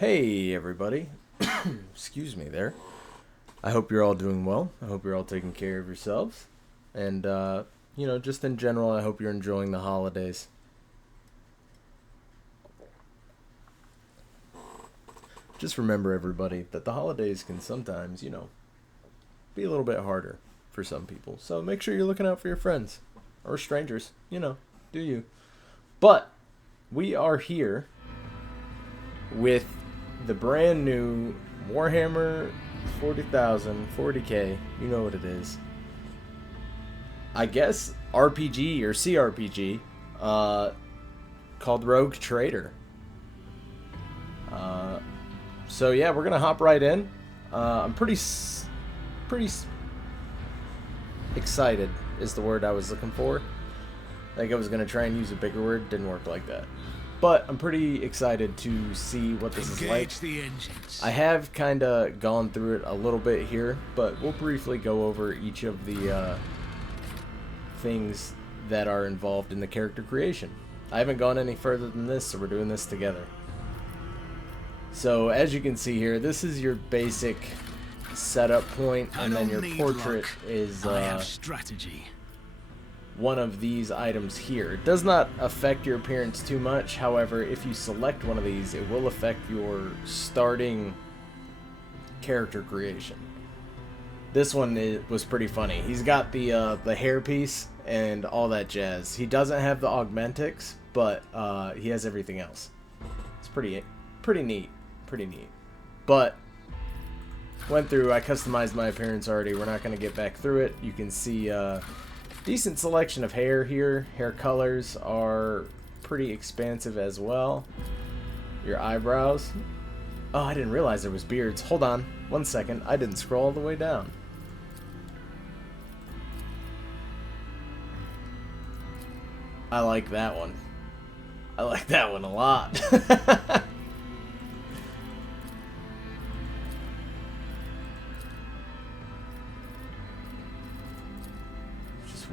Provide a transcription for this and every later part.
Hey everybody, excuse me there. I hope you're all doing well. I hope you're all taking care of yourselves. And, just in general, I hope you're enjoying the holidays. Just remember, everybody, that the holidays can sometimes, be a little bit harder for some people. So make sure you're looking out for your friends or strangers, do you. But we are here with the brand new Warhammer 40k, you know what it is. I guess RPG or CRPG, called Rogue Trader. So yeah, we're gonna hop right in. I'm pretty excited is the word I was looking for. I think I was gonna try and use a bigger word, didn't work like that. But I'm pretty excited to see what this is like. The engines. I have kind of gone through it a little bit here, but we'll briefly go over each of the things that are involved in the character creation. I haven't gone any further than this, so we're doing this together. So as you can see here, this is your basic setup point, and then your portrait is I have strategy. one of these items here. It does not affect your appearance too much. However, if you select one of these, it will affect your starting character creation. This one was pretty funny. He's got the hairpiece and all that jazz. He doesn't have the augmentics, but he has everything else. It's pretty neat. But went through. I customized my appearance already. We're not going to get back through it. You can see decent selection of hair here. Hair colors are pretty expansive as well. Your eyebrows. Oh, I didn't realize there was beards. Hold on 1 second. I didn't scroll all the way down. I like that one. I like that one a lot.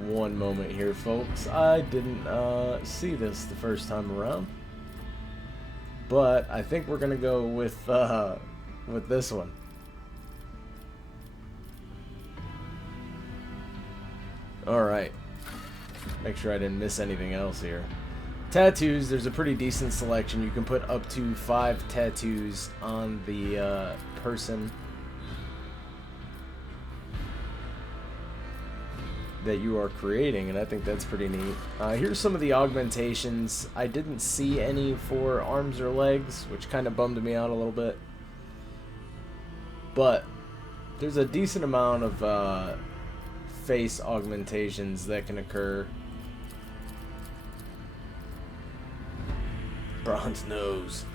One moment here, folks. I didn't see this the first time around, but I think we're gonna go with this one. All right. Make sure I didn't miss anything else here. Tattoos. There's a pretty decent selection. You can put up to 5 tattoos on the person that you are creating, and I think that's pretty neat. Here's some of the augmentations. I didn't see any for arms or legs, which kind of bummed me out a little bit, but there's a decent amount of face augmentations that can occur. Bronze nose.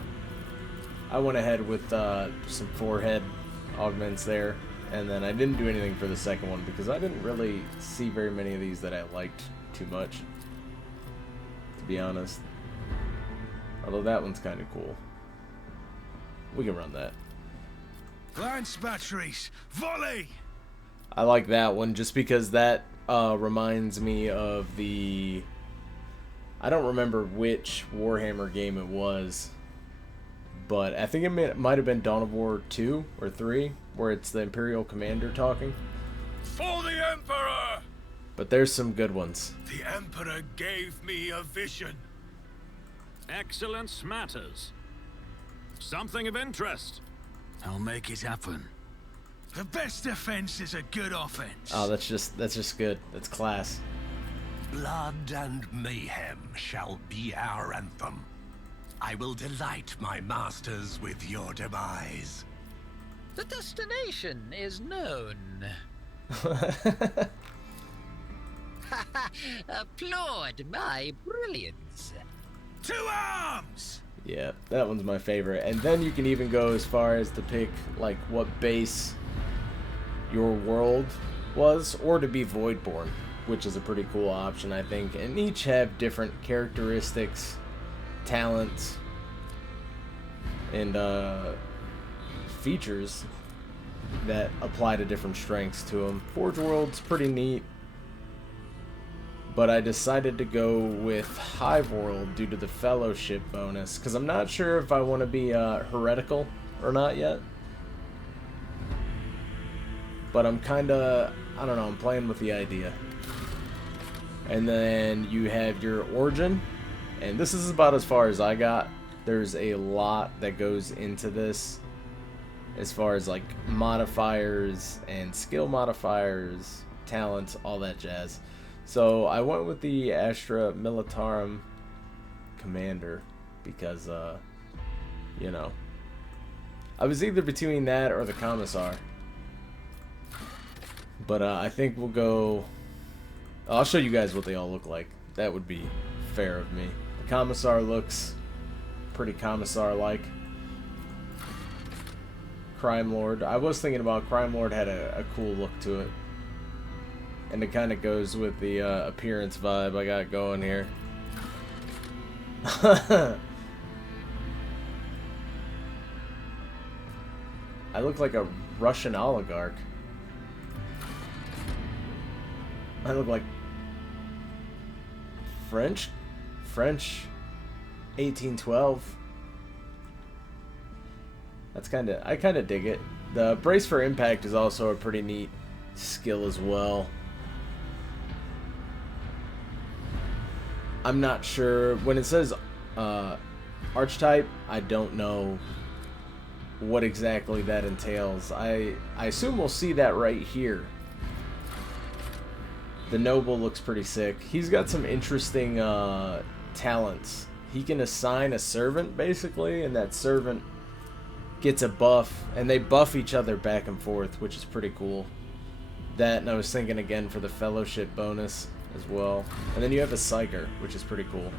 I went ahead with some forehead augments there. And then I didn't do anything for the second one because I didn't really see very many of these that I liked too much, to be honest. Although that one's kind of cool. We can run that. Lance batteries, volley! I like that one just because that reminds me of the... I don't remember which Warhammer game it was, but I think it might have been Dawn of War 2 or 3, where it's the Imperial Commander talking. For the Emperor! But there's some good ones. The Emperor gave me a vision. Excellence matters. Something of interest. I'll make it happen. The best defense is a good offense. Oh, that's just good. That's class. Blood and mayhem shall be our anthem. I will delight my masters with your demise. The destination is known. Applaud my brilliance. To arms! Yeah, that one's my favorite. And then you can even go as far as to pick like what base your world was, or to be Voidborn, which is a pretty cool option, I think. And each have different characteristics, talents, and features that apply to different strengths to them. Forge World's pretty neat. but I decided to go with Hive World due to the Fellowship bonus, because I'm not sure if I want to be heretical or not yet. But I'm kind of, I don't know, I'm playing with the idea. And then you have your Origin, and this is about as far as I got. There's a lot that goes into this as far as like modifiers and skill modifiers, talents, all that jazz. So I went with the Astra Militarum Commander because, you know, I was either between that or the Commissar. But I think we'll go... I'll show you guys what they all look like. That would be fair of me. The Commissar looks pretty Commissar-like. Crime Lord. I was thinking about Crime Lord had a cool look to it. And it kind of goes with the appearance vibe I got going here. I look like a Russian oligarch. I look like French 1812. That's I kind of dig it. The Brace for Impact is also a pretty neat skill as well. I'm not sure when it says archetype, I don't know what exactly that entails. I assume we'll see that right here. The Noble looks pretty sick. He's got some interesting talents. He can assign a servant, basically, and that servant gets a buff, and they buff each other back and forth, which is pretty cool. That, and I was thinking again for the Fellowship bonus as well. And then you have a Psyker, which is pretty cool.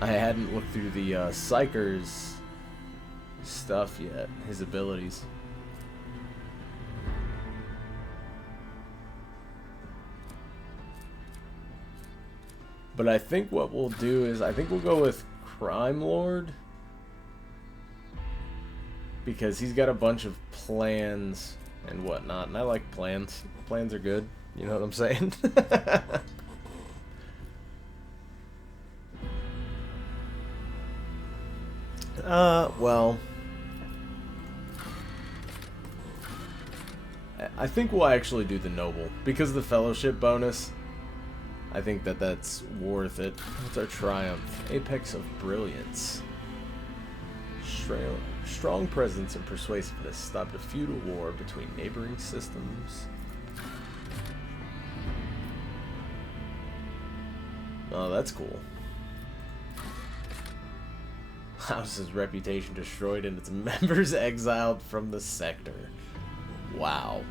I hadn't looked through the Psyker's stuff yet, his abilities. But I think what we'll do is, I think we'll go with Crime Lord. Because he's got a bunch of plans and whatnot. And I like plans. Plans are good. You know what I'm saying? Well. I think we'll actually do the Noble. Because of the Fellowship bonus. I think that's worth it. What's our triumph? Apex of Brilliance. Strong presence and persuasiveness stopped a feudal war between neighboring systems. Oh, that's cool. House's reputation destroyed and its members exiled from the sector. Wow.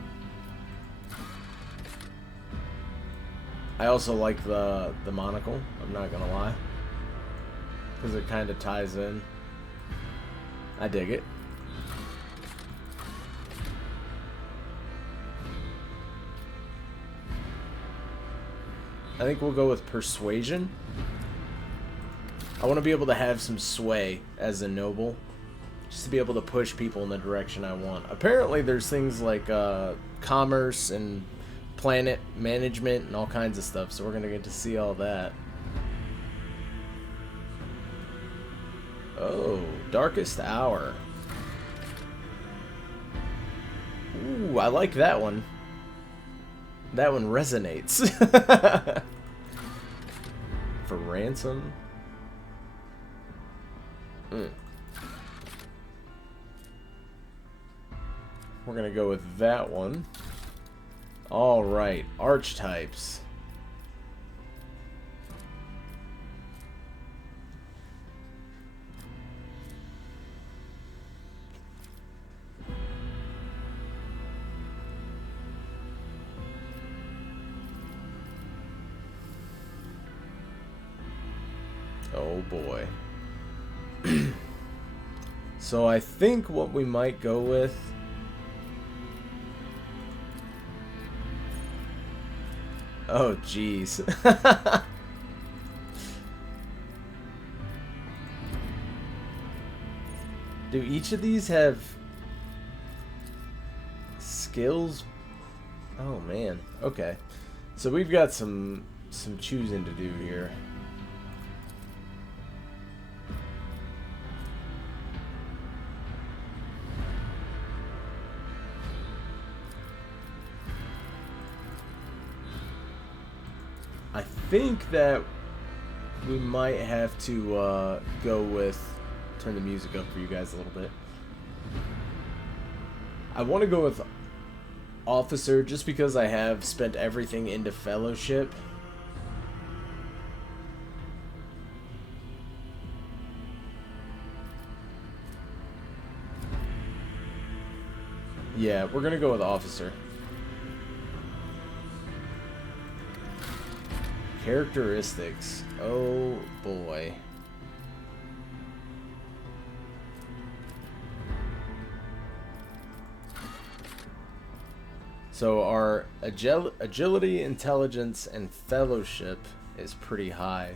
I also like the monocle, I'm not gonna lie. Because it kind of ties in. I dig it. I think we'll go with Persuasion. I want to be able to have some sway as a noble. Just to be able to push people in the direction I want. Apparently there's things like commerce and planet management and all kinds of stuff, so we're going to get to see all that. Oh, Darkest Hour. Ooh, I like that one. That one resonates. For ransom. We're gonna go with that one. Alright, archetypes. Oh boy. So I think what we might go with oh jeez. Do each of these have skills. Oh man. Okay. So we've got some choosing to do here. I think that we might have to go with, turn the music up for you guys a little bit. I want to go with Officer just because I have spent everything into Fellowship. Yeah, we're gonna go with Officer. Characteristics. Oh boy. So our agility, intelligence, and fellowship is pretty high.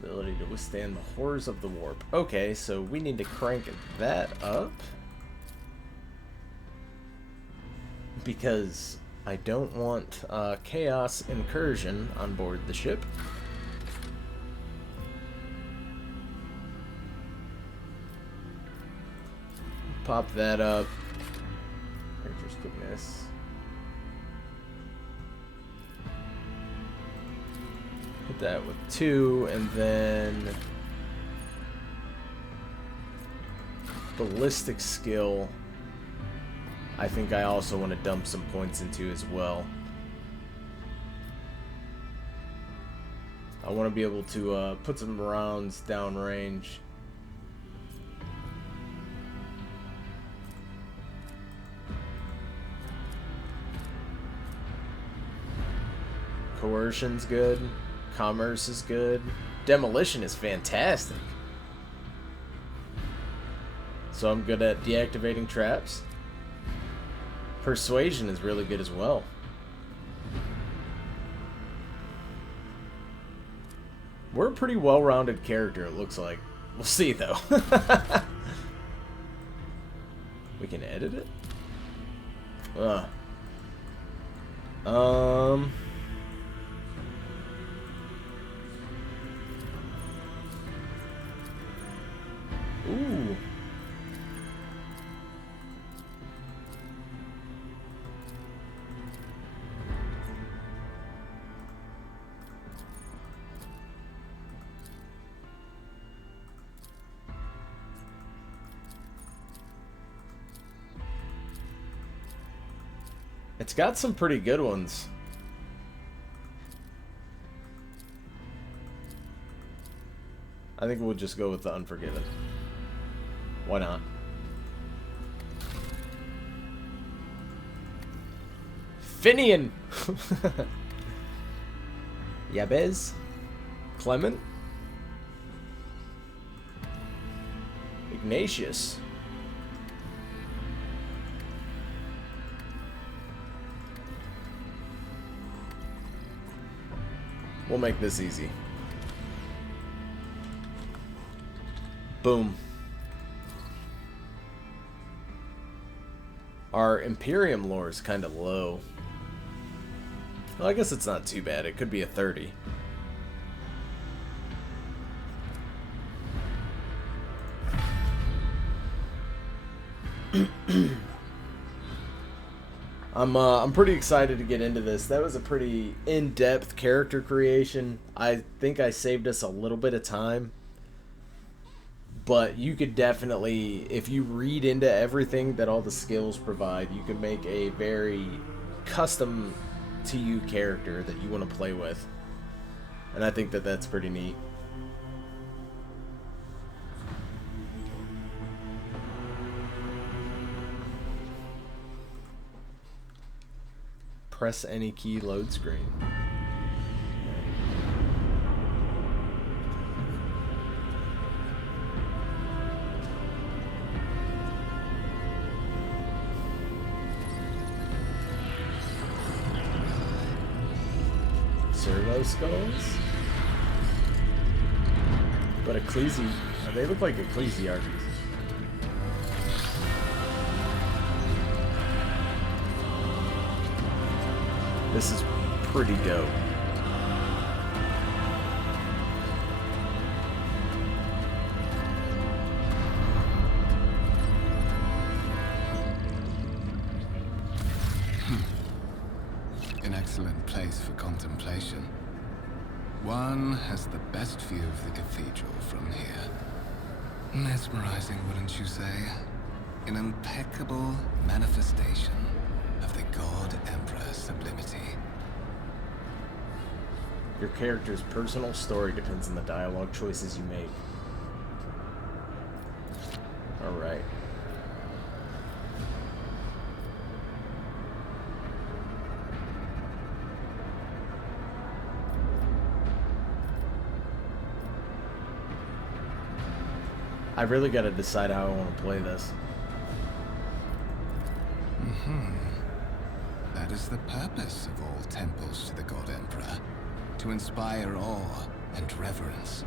Ability to withstand the horrors of the warp. Okay, so we need to crank that up. Because I don't want chaos incursion on board the ship. Pop that up. Interestingness. Hit that with 2, and then ballistic skill. I think I also want to dump some points into as well. I want to be able to put some rounds downrange. Coercion's good. Commerce is good. Demolition is fantastic. So I'm good at deactivating traps. Persuasion is really good as well. We're a pretty well-rounded character, it looks like. We'll see, though. We can edit it? Ooh. It's got some pretty good ones. I think we'll just go with the Unforgiven. Why not? Finian! Yabez? Clement? Ignatius? We'll make this easy. Boom. Our Imperium lore is kind of low. Well, I guess it's not too bad. It could be a 30. I'm pretty excited to get into this. That was a pretty in-depth character creation. I think I saved us a little bit of time. But you could definitely, if you read into everything that all the skills provide, you can make a very custom to you character that you want to play with. And I think that that's pretty neat. Press any key, load screen. Servo skulls? But they look like Ecclesiarches. This is pretty dope. An excellent place for contemplation. One has the best view of the cathedral from here. Mesmerizing, wouldn't you say? An impeccable manifestation of the God Emperor's sublimity. Your character's personal story depends on the dialogue choices you make. Alright. I really gotta decide how I want to play this. That is the purpose of all temples to the God Emperor, to inspire awe and reverence.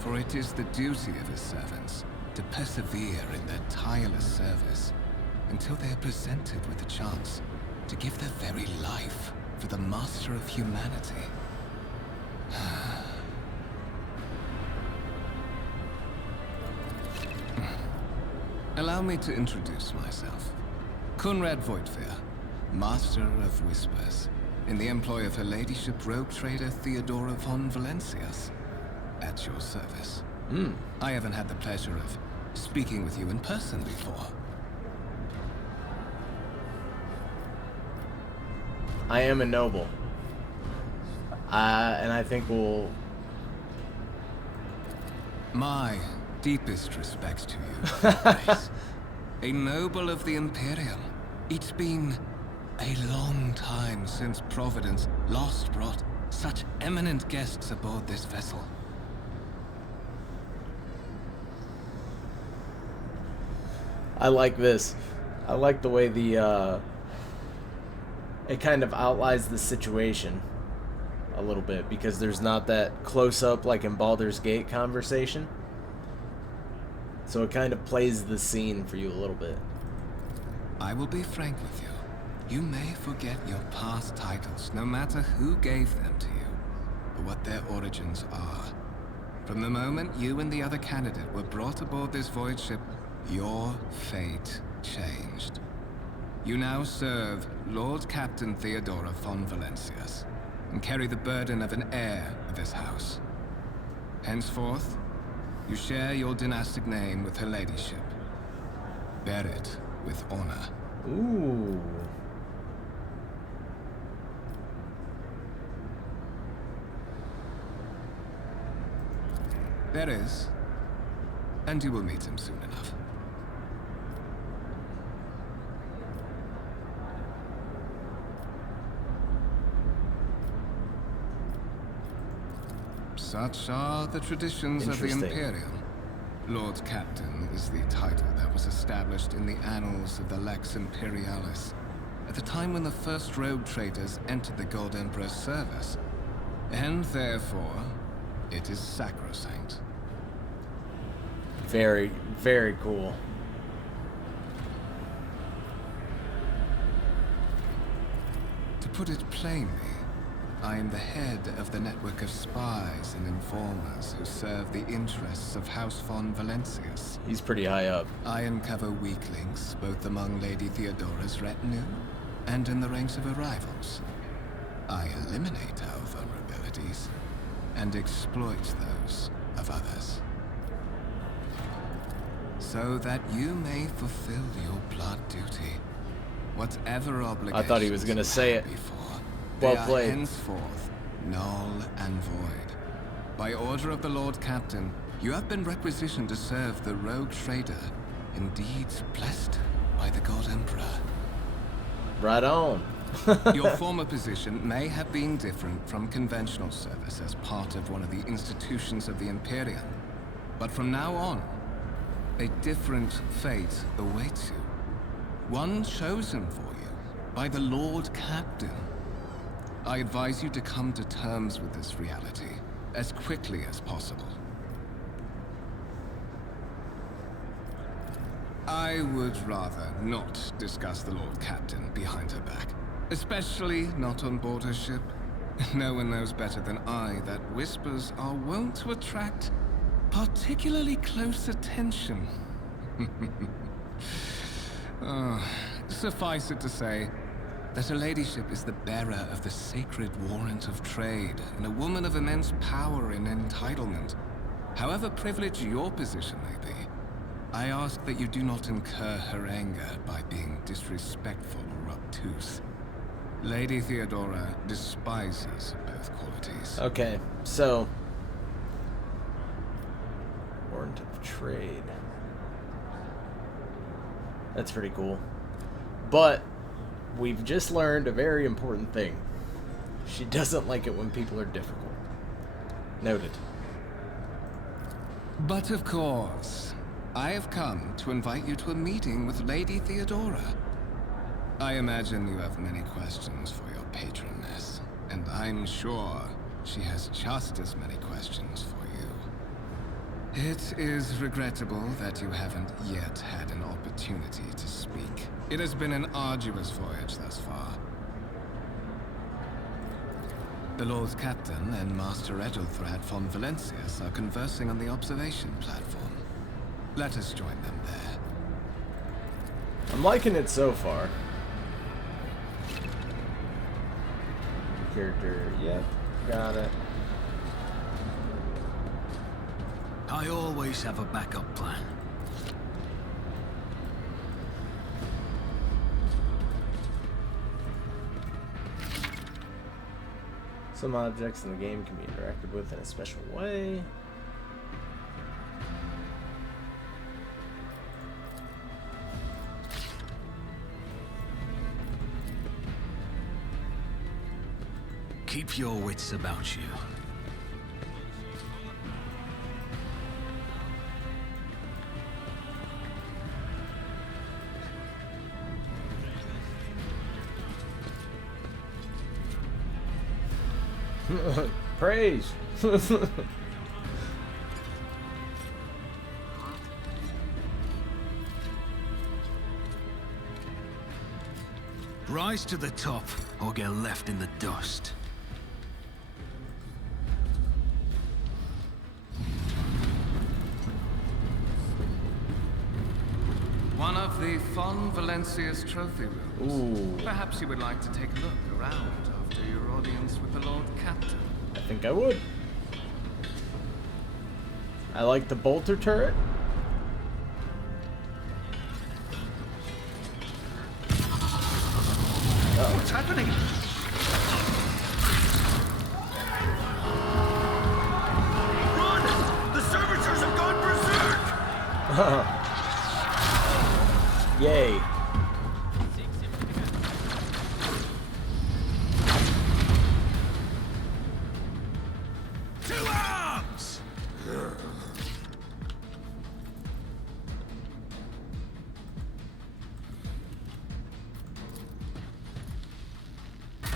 For it is the duty of his servants to persevere in their tireless service until they are presented with the chance to give their very life for the master of humanity. Allow me to introduce myself. Conrad Voigtveer, Master of Whispers, in the employ of Her Ladyship Rogue Trader Theodora von Valencias, at your service. I haven't had the pleasure of speaking with you in person before. I am a noble. And I think we'll... My deepest respects to you, Your Grace. A noble of the Imperium. It's been a long time since Providence last brought such eminent guests aboard this vessel. I like this. I like the way the, it kind of outlines the situation a little bit, because there's not that close-up like in Baldur's Gate conversation. So it kind of plays the scene for you a little bit. I will be frank with you. You may forget your past titles, no matter who gave them to you, or what their origins are. From the moment you and the other candidate were brought aboard this void ship, your fate changed. You now serve Lord Captain Theodora von Valencias, and carry the burden of an heir of this house. Henceforth, you share your dynastic name with Her Ladyship. Bear it with honor. Ooh. There is. And you will meet him soon enough. Such are the traditions of the Interesting. Imperium. Lord Captain is the title that was established in the annals of the Lex Imperialis at the time when the first rogue traders entered the God Emperor's service, and therefore, it is sacrosanct. Very, very cool. To put it plainly, I am the head of the network of spies and informers who serve the interests of House von Valencias. He's pretty high up. I uncover weak links both among Lady Theodora's retinue and in the ranks of her rivals. I eliminate our vulnerabilities and exploit those of others. So that you may fulfill your blood duty. Whatever obligations I thought he was gonna say it. before, Well they are played. henceforth null and void. By order of the Lord Captain, you have been requisitioned to serve the rogue trader, indeed blessed by the God Emperor. Right on. Your former position may have been different from conventional service as part of one of the institutions of the Imperium. But from now on, a different fate awaits you. One chosen for you by the Lord Captain. I advise you to come to terms with this reality as quickly as possible. I would rather not discuss the Lord Captain behind her back, Especially not on board a ship. No one knows better than I that whispers are wont to attract particularly close attention. Suffice it to say that a ladyship is the bearer of the sacred warrant of trade, and a woman of immense power and entitlement. However privileged your position may be, I ask that you do not incur her anger by being disrespectful or obtuse. Lady Theodora despises both qualities. Okay, so warrant of trade. That's pretty cool. But we've just learned a very important thing. She doesn't like it when people are difficult. Noted. But of course, I have come to invite you to a meeting with Lady Theodora. I imagine you have many questions for your patroness, and I'm sure she has just as many questions for you. It is regrettable that you haven't yet had an opportunity to speak. It has been an arduous voyage thus far. The Lord's Captain and Master Edelthrad von Valencius are conversing on the observation platform. Let us join them there. I'm liking it so far. Character, yep, got it. I always have a backup plan. Some objects in the game can be interacted with in a special way. Keep your wits about you. Praise. Rise to the top or get left in the dust. One of the Von Valencius trophy rooms. Ooh. Perhaps you would like to take a look around after your audience with the Lord Captain. I think I would. I like the bolter turret. What's happening? Run! The servitors have gone berserk! Yay. To arms!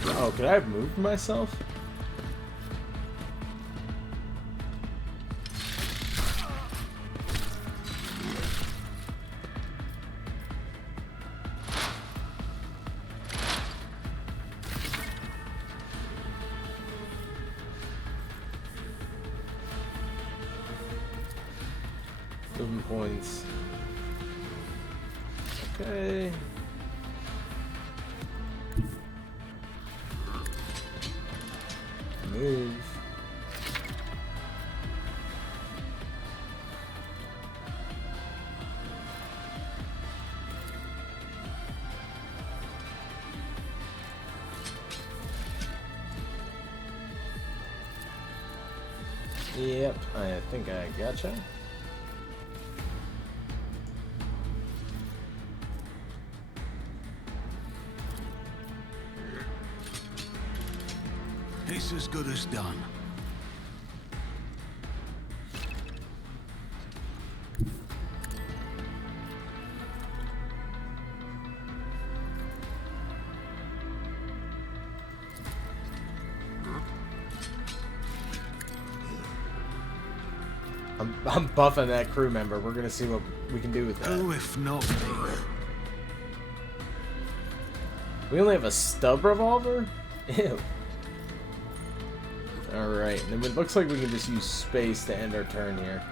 Oh, could I have moved myself? Movement points. Okay. Move. Yep, I think I gotcha. It's as good as done. I'm buffing that crew member. We're gonna see what we can do with that. Who if not me? We only have a stub revolver? Ew. Alright, and it looks like we can just use space to end our turn here.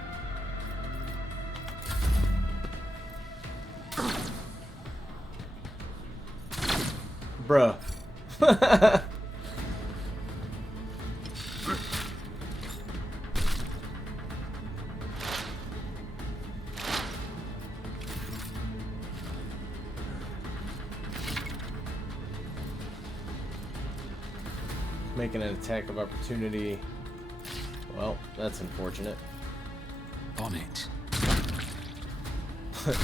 Bruh. Making an attack of opportunity. Well, that's unfortunate. On it.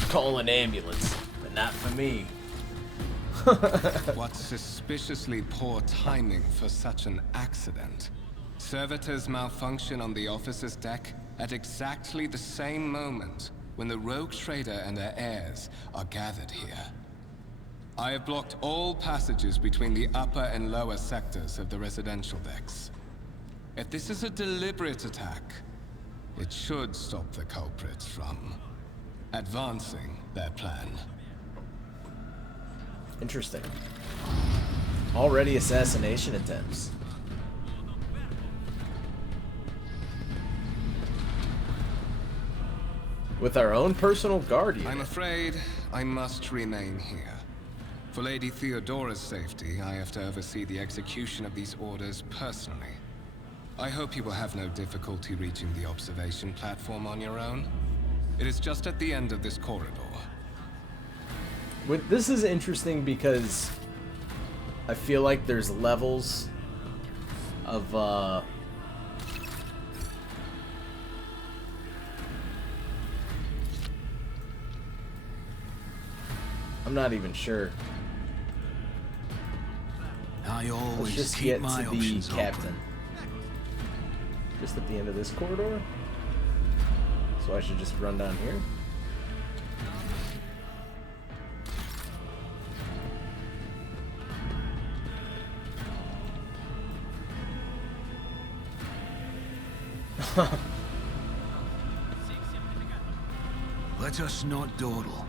Call an ambulance, but not for me. What suspiciously poor timing for such an accident. Servitors malfunction on the officer's deck at exactly the same moment when the rogue trader and her heirs are gathered here. I have blocked all passages between the upper and lower sectors of the residential decks. If this is a deliberate attack, it should stop the culprits from advancing their plan. Interesting. Already assassination attempts. With our own personal guardian. I'm afraid I must remain here. For Lady Theodora's safety, I have to oversee the execution of these orders personally. I hope you will have no difficulty reaching the observation platform on your own. It is just at the end of this corridor. This is interesting because I feel like there's levels of I'm not even sure. I Let's always just keep get my to the options captain. open. Just at the end of this corridor. So I should just run down here. Let us not dawdle.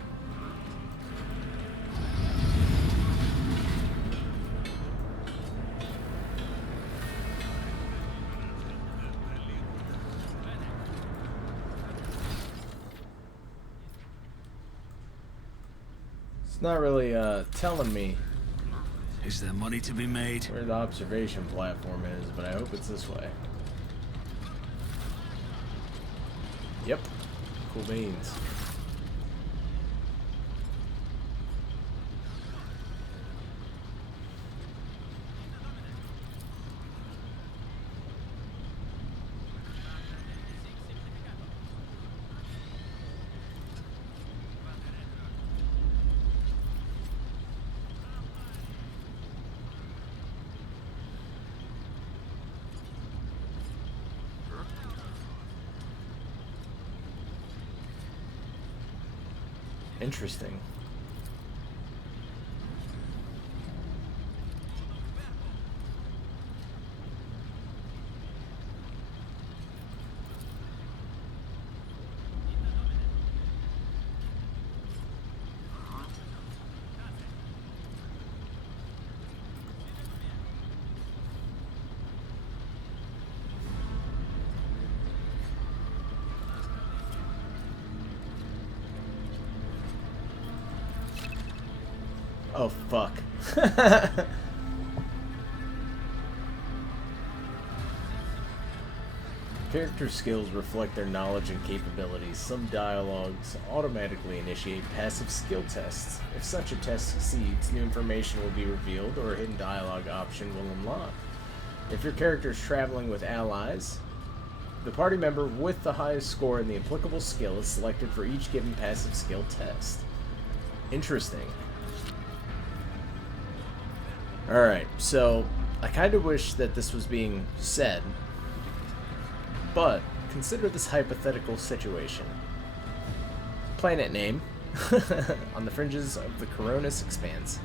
It's not really telling me Is there money to be made? where the observation platform is, but I hope it's this way. Yep. Cool beans. Interesting. Oh, fuck. Character skills reflect their knowledge and capabilities. Some dialogues automatically initiate passive skill tests. If such a test succeeds, new information will be revealed or a hidden dialogue option will unlock. If your character is traveling with allies, the party member with the highest score in the applicable skill is selected for each given passive skill test. Interesting. Alright, so I kind of wish that this was being said, but consider this hypothetical situation. Planet name. On the fringes of the Coronis Expanse.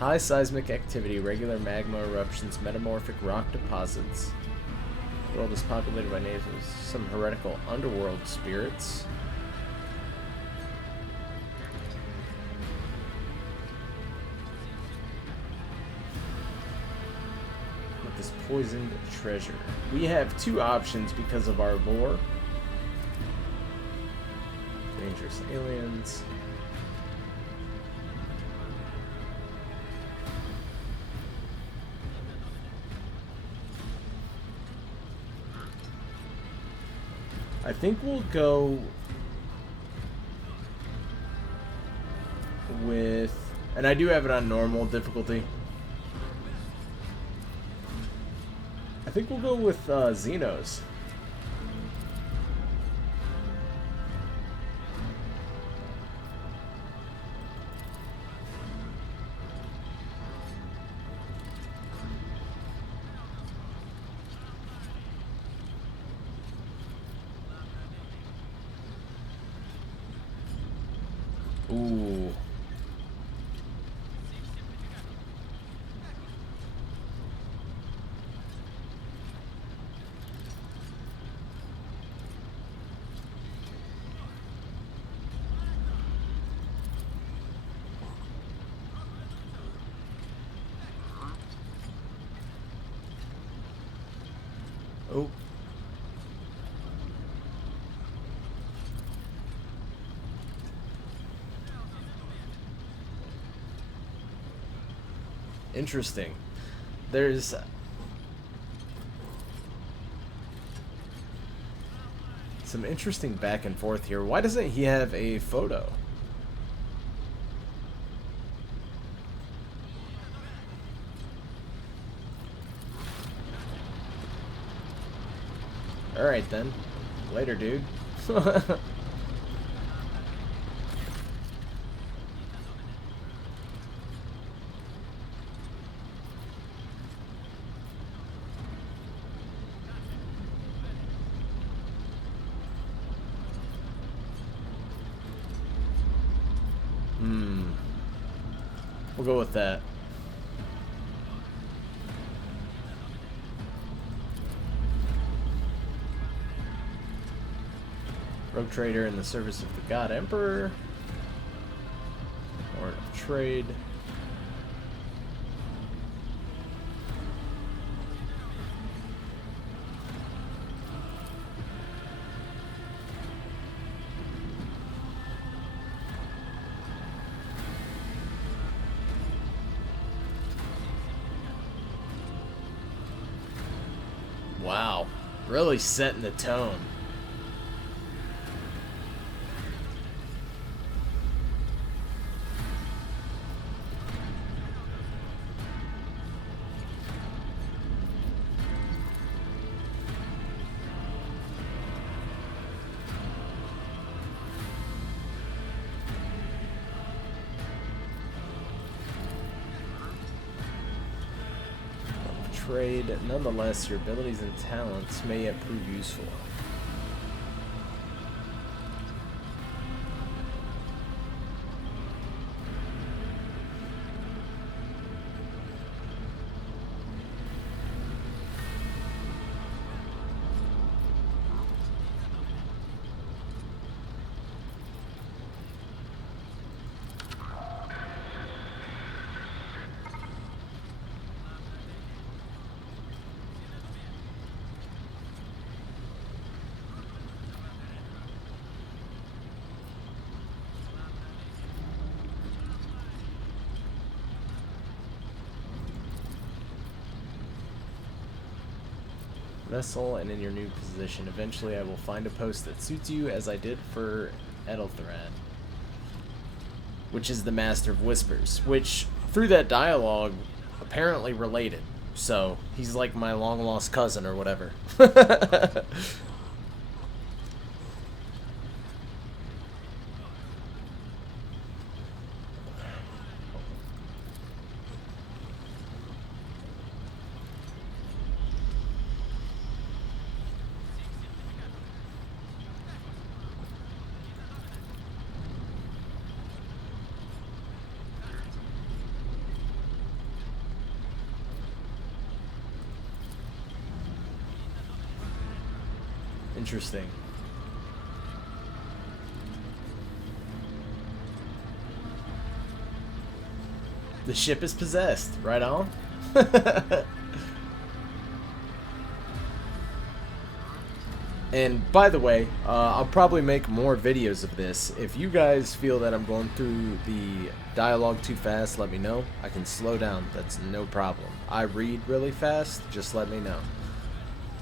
High seismic activity, regular magma eruptions, metamorphic rock deposits. The world is populated by natives, some heretical underworld spirits. poisoned treasure. We have two options because of our lore. Dangerous aliens. I think we'll go with, and I do have it on normal difficulty. I think we'll go with Xenos. Ooh. Oh. Interesting. There's some interesting back and forth here. Why doesn't he have a photo? Alright then. Later, dude. We'll go with that. Rogue trader in the service of the God Emperor. Warrant of trade. Wow, really setting the tone. Trade. Nonetheless, your abilities and talents may yet prove useful. Vessel and in your new position. Eventually I will find a post that suits you as I did for Ethelthrad, which is the Master of Whispers, which through that dialogue apparently related. So he's like my long lost cousin or whatever. Interesting. The ship is possessed. Right on. And by the way, I'll probably make more videos of this. If you guys feel that I'm going through the dialogue too fast, let me know. I can slow down. That's no problem. I read really fast. Just let me know.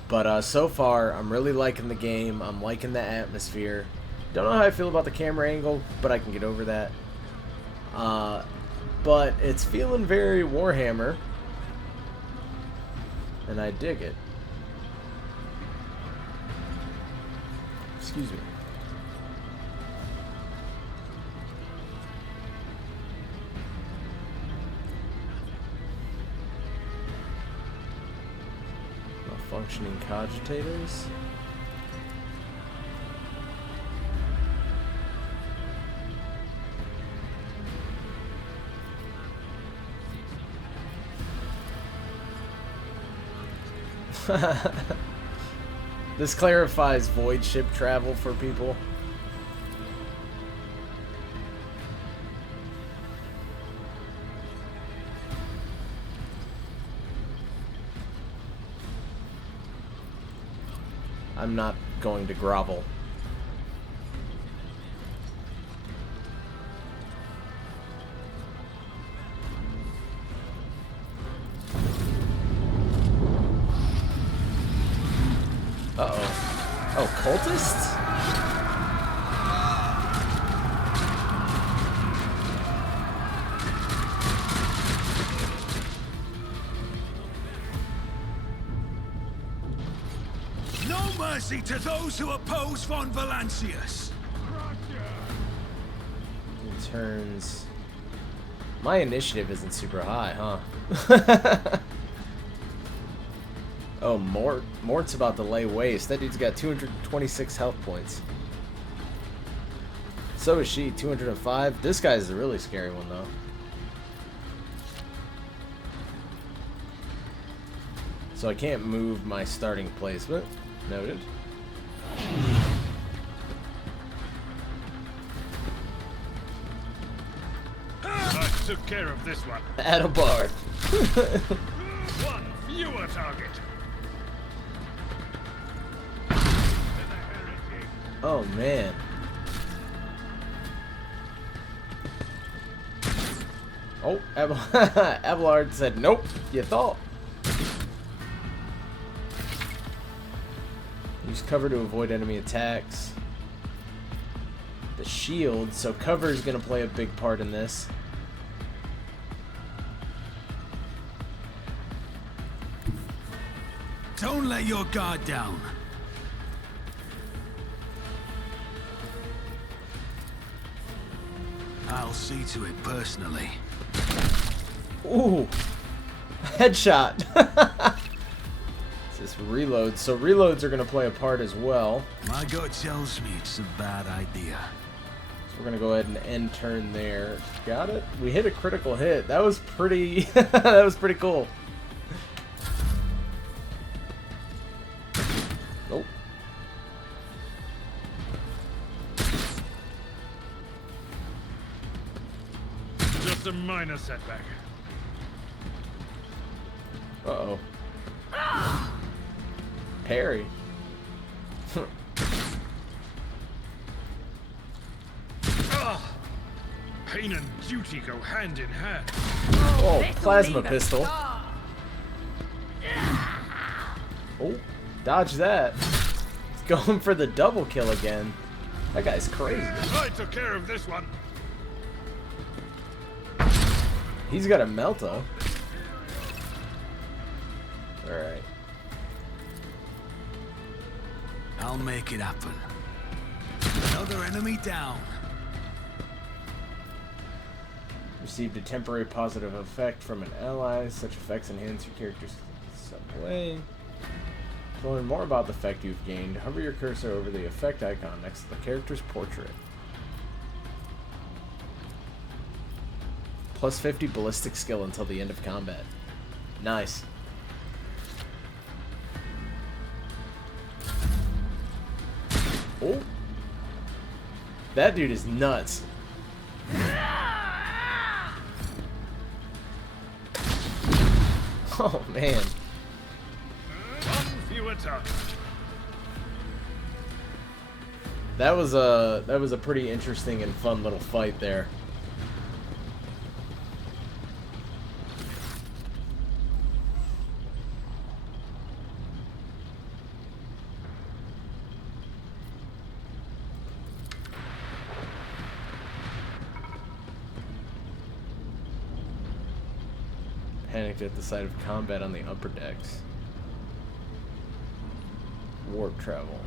But so far, I'm really liking the game. I'm liking the atmosphere. Don't know how I feel about the camera angle, but I can get over that. But it's feeling very Warhammer. And I dig it. Excuse me. Malfunctioning cogitators. This clarifies void ship travel for people. I'm not going to grovel. Uh-oh. Oh, cultists? No mercy to those who oppose von Valancius. Turns. My initiative isn't super high, huh? Oh, Mort's about to lay waste. That dude's got 226 health points. So is she, 205. This guy's the really scary one, though. So I can't move my starting placement. Noted. I took care of this one. At a bar. One fewer target. Oh, man. Oh, Abelard said, nope, you thought. Use cover to avoid enemy attacks. The shield, so cover is going to play a big part in this. Don't let your guard down. I'll see to it personally. Ooh, headshot. This reloads, so reloads are going to play a part as well. My gut tells me it's a bad idea. So we're going to go ahead and end turn there. Got it. We hit a critical hit. That was pretty. That was pretty cool. Nope. Just a minor setback. Uh-oh. Parry. Pain and duty go hand in hand. Oh, plasma pistol. Oh, dodge that. He's going for the double kill again. That guy's crazy. I took care of this one. He's got a melto. Alright. I'll make it happen. Another enemy down. Received a temporary positive effect from an ally. Such effects enhance your character's subway. To learn more about the effect you've gained, hover your cursor over the effect icon next to the character's portrait. Plus 50 ballistic skill until the end of combat. Nice. Oh. That dude is nuts. Oh, man. One fewer target. That was a pretty interesting and fun little fight there. Panicked at the sight of combat on the upper decks. Warp travel.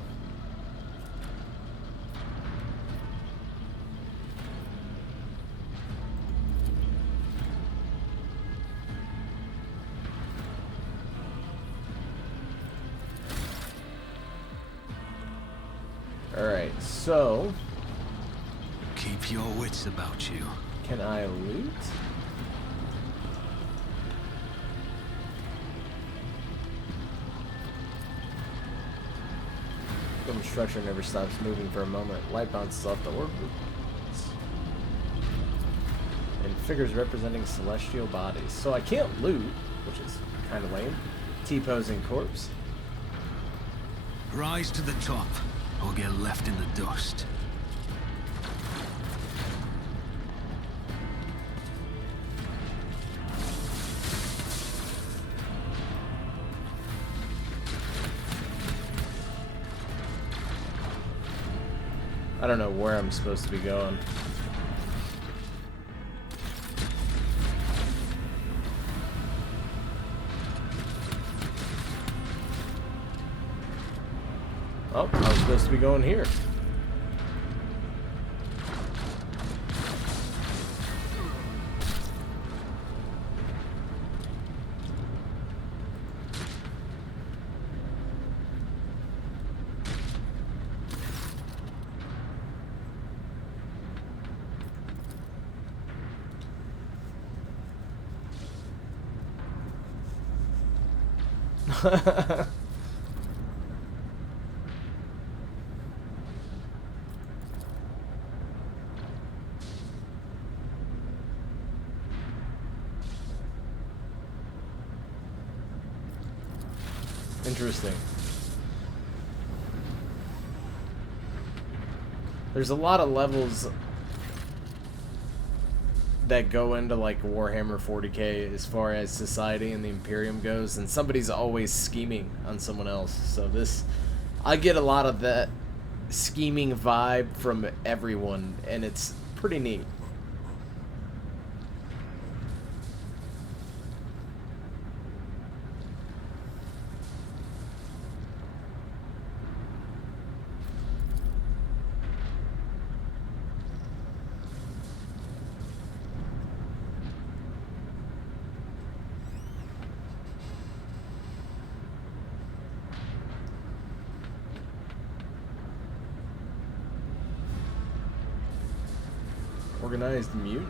Alright, so Keep your wits about you. can I loot? The structure never stops moving for a moment. Light bounces off the orbit. And figures representing celestial bodies. So I can't loot, which is kind of lame. T-posing corpse. Rise to the top, or get left in the dust. I don't know where I'm supposed to be going. Oh, I was supposed to be going here. Interesting. There's a lot of levels that go into like Warhammer 40k as far as society and the Imperium goes, and somebody's always scheming on someone else. So this, I get a lot of that scheming vibe from everyone, and it's pretty neat. Organized mutiny.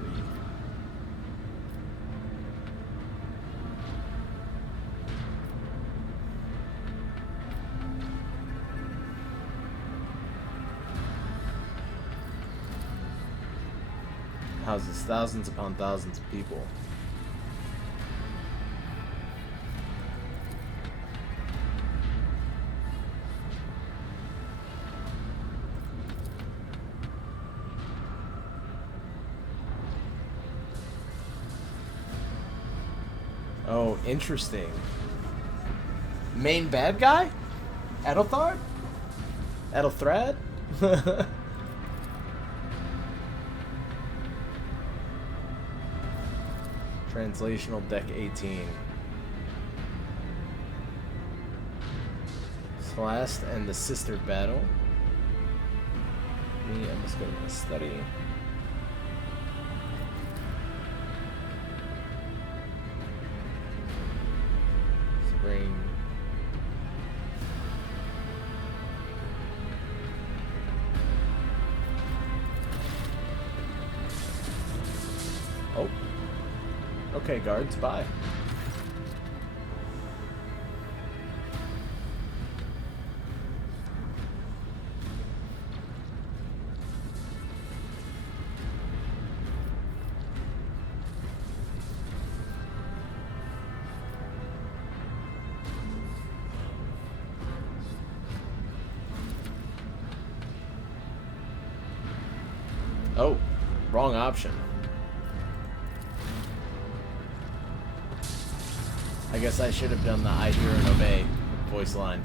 Houses thousands upon thousands of people. Oh, interesting. Main bad guy? Adelthard? Adelthrad? Translational deck 18. Celeste and the Sister Battle. Me, I must go to my study. Spring. Oh. Okay, guards, bye. Oh, wrong option. I guess I should have done the I hear and obey voice line.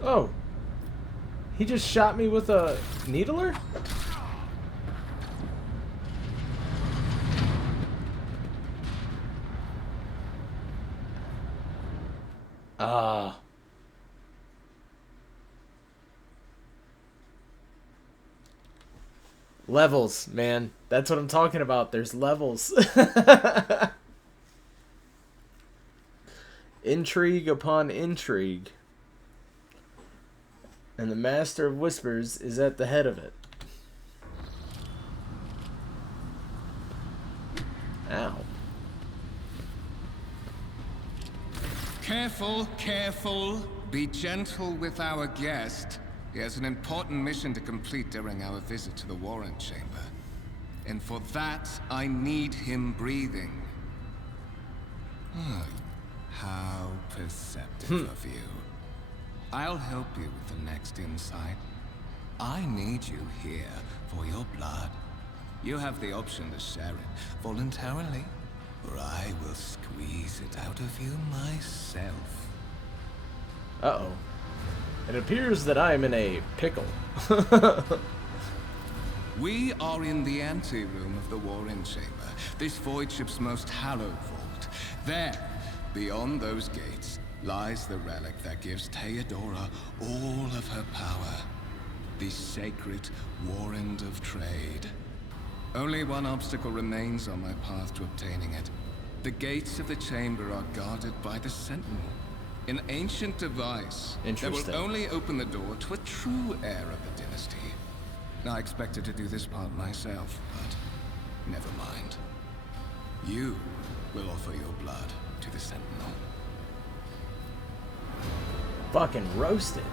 Oh, he just shot me with a needler? Ah. Levels, man. That's what I'm talking about. There's levels. Intrigue upon intrigue. And the Master of Whispers is at the head of it. Ow. Careful, careful. Be gentle with our guest. He has an important mission to complete during our visit to the Warren Chamber. And for that, I need him breathing. How perceptive of you. I'll help you with the next insight. I need you here for your blood. You have the option to share it voluntarily, or I will squeeze it out of you myself. Uh-oh. It appears that I am in a pickle. We are in the anteroom of the Warren Chamber, this void ship's most hallowed vault. There, beyond those gates, lies the relic that gives Theodora all of her power. The sacred Warrant of Trade. Only one obstacle remains on my path to obtaining it. The gates of the chamber are guarded by the Sentinel. An ancient device that will only open the door to a true heir of the dynasty. I expected to do this part myself, but never mind. You will offer your blood to the Sentinel. Fucking roasted.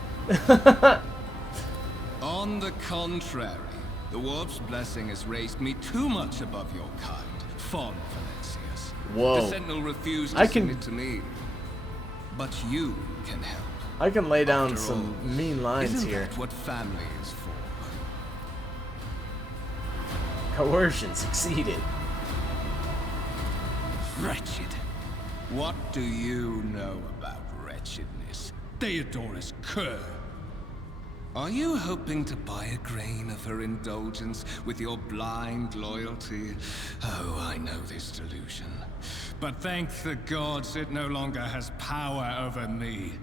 On the contrary, the Warp's blessing has raised me too much above your kind, fond Valencius. Whoa. The Sentinel refused to submit to me, but you can help. I can lay down After some all, mean lines isn't here. that what family is for? Coercion succeeded. Wretched. What do you know about wretchedness? Theodora's cur. Are you hoping to buy a grain of her indulgence with your blind loyalty? Oh, I know this delusion. But thank the gods it no longer has power over me.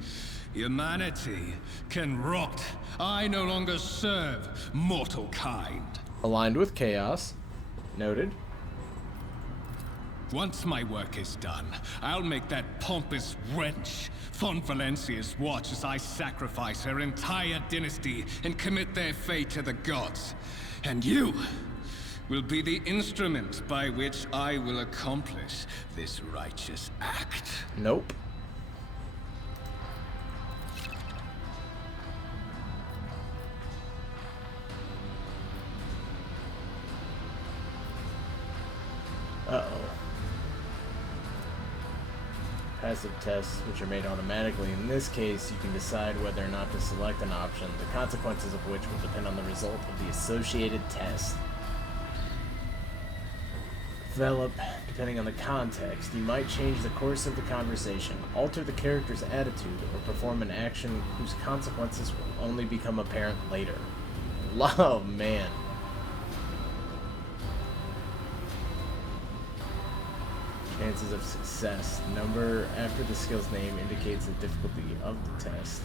Humanity can rot. I no longer serve mortal kind. Aligned with chaos. Noted. Once my work is done, I'll make that pompous wench Fon Valencius watch as I sacrifice her entire dynasty and commit their fate to the gods. And you will be the instrument by which I will accomplish this righteous act. Nope. Uh-oh. Passive tests, which are made automatically. In this case, you can decide whether or not to select an option, the consequences of which will depend on the result of the associated test. Develop, depending on the context. You might change the course of the conversation, alter the character's attitude, or perform an action whose consequences will only become apparent later. Oh, man. Chances of success. Number after the skill's name indicates the difficulty of the test.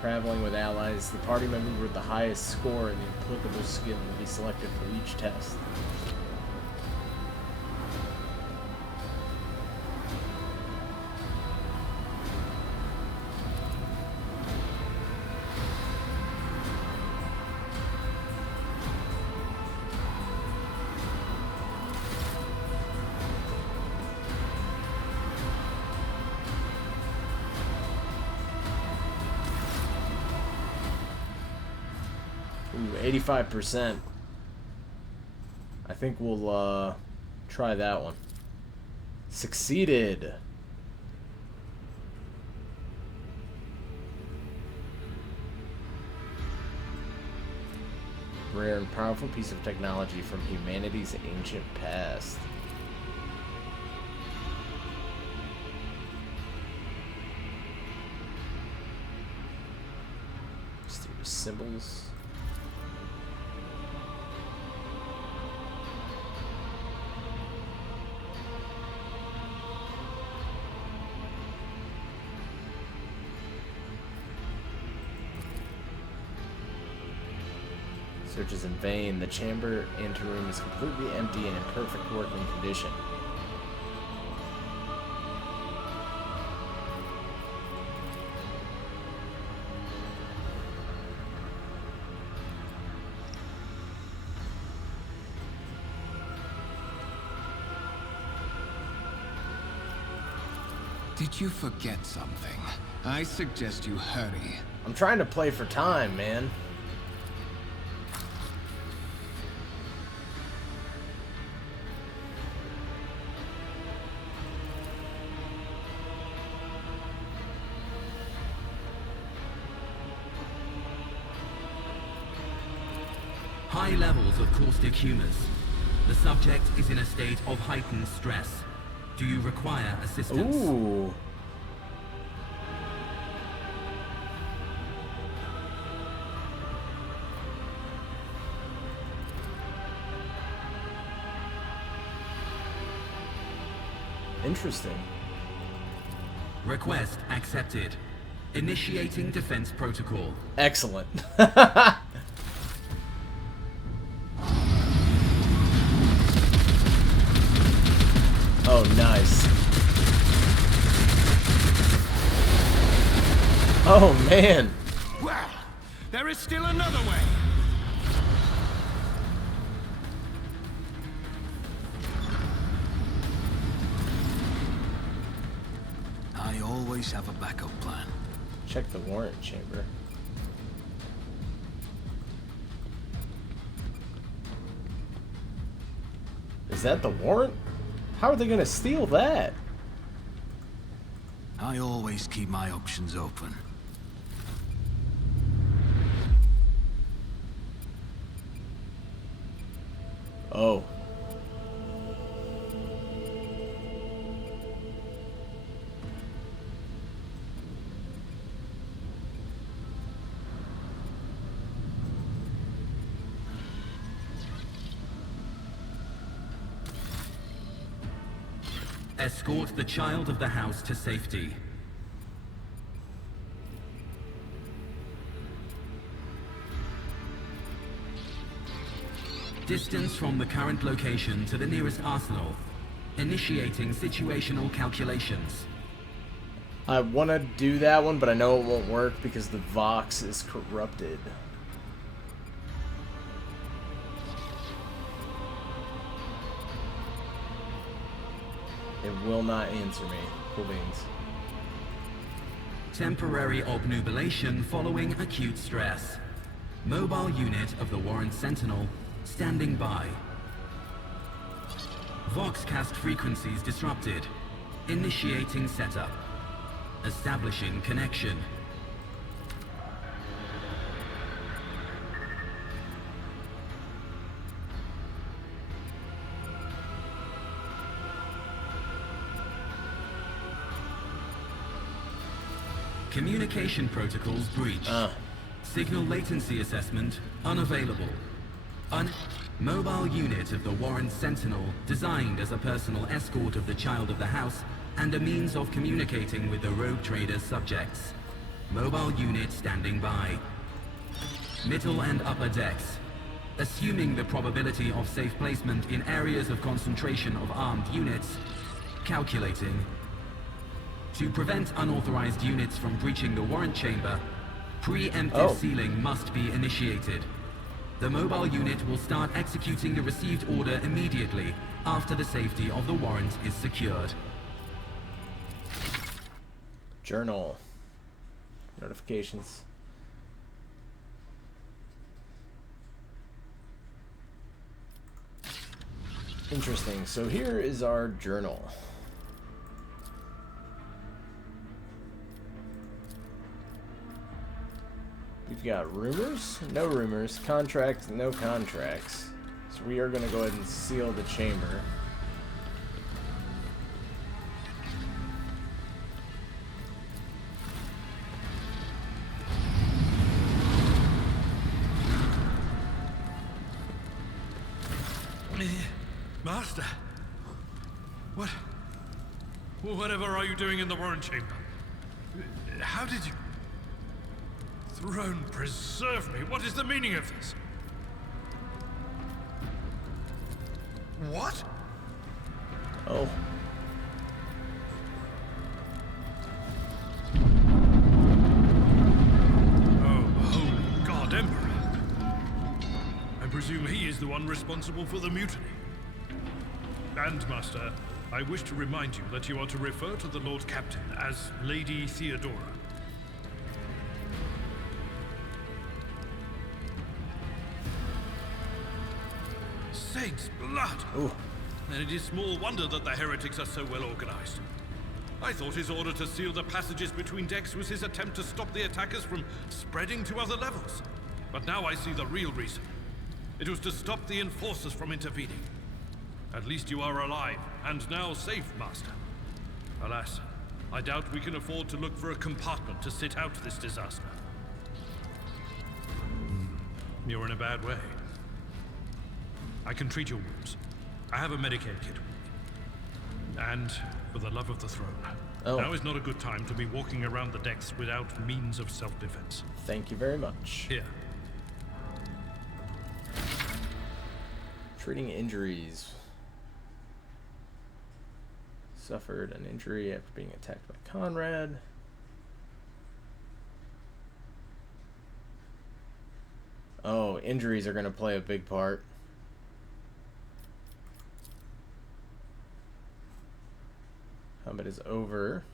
Traveling with allies, the party member with the highest score in the applicable skill will be selected for each test. Ooh, 85%. I think we'll try that one. Succeeded. Rare and powerful piece of technology from humanity's ancient past. Just through the symbols. Searches in vain. The chamber anteroom is completely empty and in perfect working condition. Did you forget something? I suggest you hurry. I'm trying to play for time, man. High levels of caustic humors. The subject is in a state of heightened stress. Do you require assistance? Ooh. Interesting. Request accepted. Initiating defense protocol. Excellent. Oh, nice. Oh, man. Well, there is still another way. I always have a backup plan. Check the warrant chamber. Is that the warrant? How are they gonna steal that? I always keep my options open. Oh. Escort the child of the house to safety. Distance from the current location to the nearest arsenal. Initiating situational calculations. I want to do that one, but I know it won't work because the Vox is corrupted. It will not answer me. Cool beans. Temporary obnubilation following acute stress. Mobile unit of the Warrant Sentinel standing by. Voxcast frequencies disrupted. Initiating setup. Establishing connection. Communication protocols breached. Signal latency assessment unavailable. Mobile unit of the Warrant Sentinel designed as a personal escort of the child of the house and a means of communicating with the rogue trader's subjects. Mobile unit standing by. Middle and upper decks. Assuming the probability of safe placement in areas of concentration of armed units. Calculating. To prevent unauthorized units from breaching the warrant chamber, preemptive sealing must be initiated. The mobile unit will start executing the received order immediately after the safety of the warrant is secured. Journal. Notifications. Interesting. So here is our journal. We've got rumors, no rumors, contracts, no contracts. So we are going to go ahead and seal the chamber. Master, whatever are you doing in the Warren chamber? How did you... Throne preserve me, what is the meaning of this? What? Oh. Oh, holy God, Emperor. I presume he is the one responsible for the mutiny. And, Master, I wish to remind you that you are to refer to the Lord Captain as Lady Theodora. Saints' blood! Ooh. And it is small wonder that the heretics are so well organized. I thought his order to seal the passages between decks was his attempt to stop the attackers from spreading to other levels. But now I see the real reason. It was to stop the enforcers from intervening. At least you are alive, and now safe, Master. Alas, I doubt we can afford to look for a compartment to sit out this disaster. You're in a bad way. I can treat your wounds. I have a Medicaid kit with me. And for the love of the throne, now is not a good time to be walking around the decks without means of self-defense. Thank you very much. Here. Treating injuries. Suffered an injury after being attacked by Conrad. Oh, injuries are going to play a big part. Combat is over.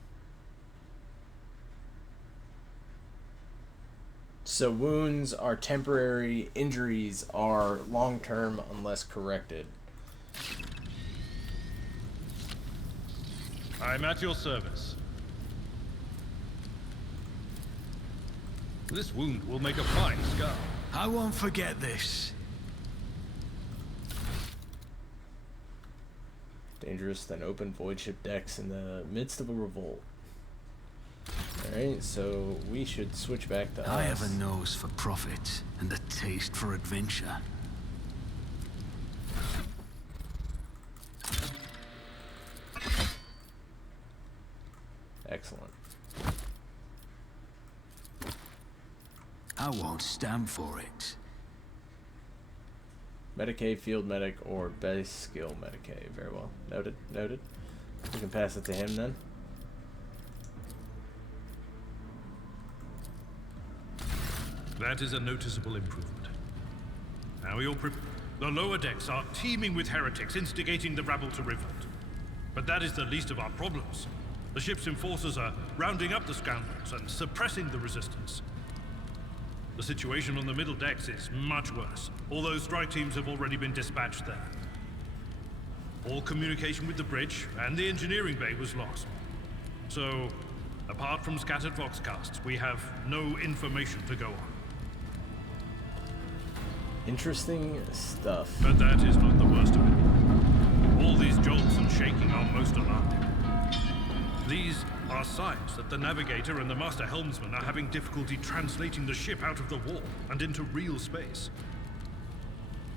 So wounds are temporary, injuries are long-term unless corrected. I'm at your service. This wound will make a fine scar. I won't forget this. Dangerous than open void ship decks in the midst of a revolt. Alright, so we should switch back to I us. have a nose for profit and a taste for adventure. Excellent. I won't stand for it. Medicaid, field medic, or base skill Medicaid. Very well. Noted. Noted. We can pass it to him then. That is a noticeable improvement. Now you're the lower decks are teeming with heretics instigating the rabble to revolt. But that is the least of our problems. The ship's enforcers are rounding up the scoundrels and suppressing the resistance. The situation on the middle decks is much worse, although strike teams have already been dispatched there. All communication with the bridge and the engineering bay was lost. So, apart from scattered voxcasts, we have no information to go on. Interesting stuff. But that is not the worst of it. All these jolts and shaking are most alarming. These are signs that the navigator and the master helmsman are having difficulty translating the ship out of the wall and into real space.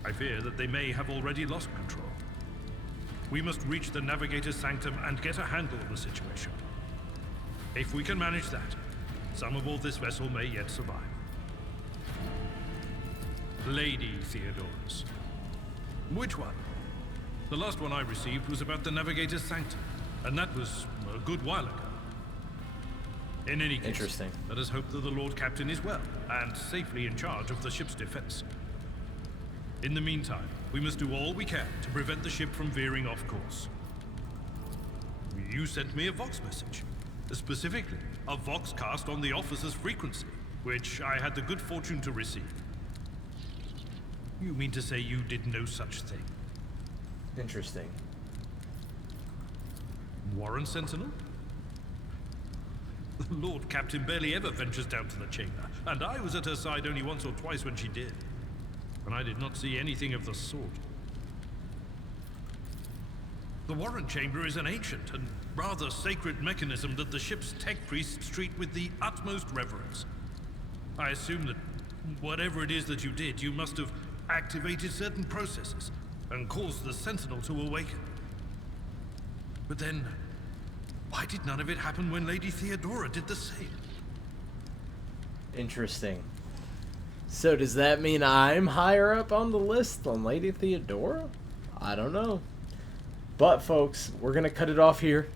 I fear that they may have already lost control. We must reach the navigator's sanctum and get a handle on the situation. If we can manage that, some aboard this vessel may yet survive. Lady Theodorus. Which one? The last one I received was about the navigator's sanctum, and that was a good while ago. In any case, Interesting. Let us hope that the Lord Captain is well and safely in charge of the ship's defense. In the meantime, we must do all we can to prevent the ship from veering off course. You sent me a Vox message, specifically a Vox cast on the officer's frequency, which I had the good fortune to receive. You mean to say you did no such thing? Interesting. Warren Sentinel? The Lord Captain barely ever ventures down to the chamber, and I was at her side only once or twice when she did. And I did not see anything of the sort. The Warren Chamber is an ancient and rather sacred mechanism that the ship's tech priests treat with the utmost reverence. I assume that whatever it is that you did, you must have activated certain processes and caused the Sentinel to awaken. But then, why did none of it happen when Lady Theodora did the same? Interesting. So does that mean I'm higher up on the list than Lady Theodora? I don't know. But folks, we're going to cut it off here.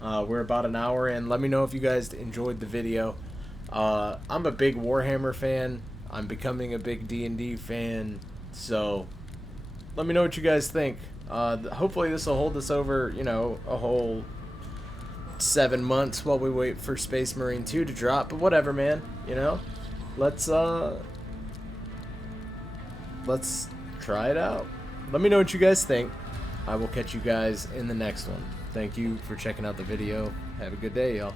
We're about an hour in. Let me know if you guys enjoyed the video. I'm a big Warhammer fan. I'm becoming a big D&D fan. So let me know what you guys think. Hopefully this will hold us over, you know, a whole 7 months while we wait for Space Marine 2 to drop. But whatever, man. You know, let's try it out. Let me know what you guys think. I will catch you guys in the next one. Thank you for checking out the video. Have a good day, y'all.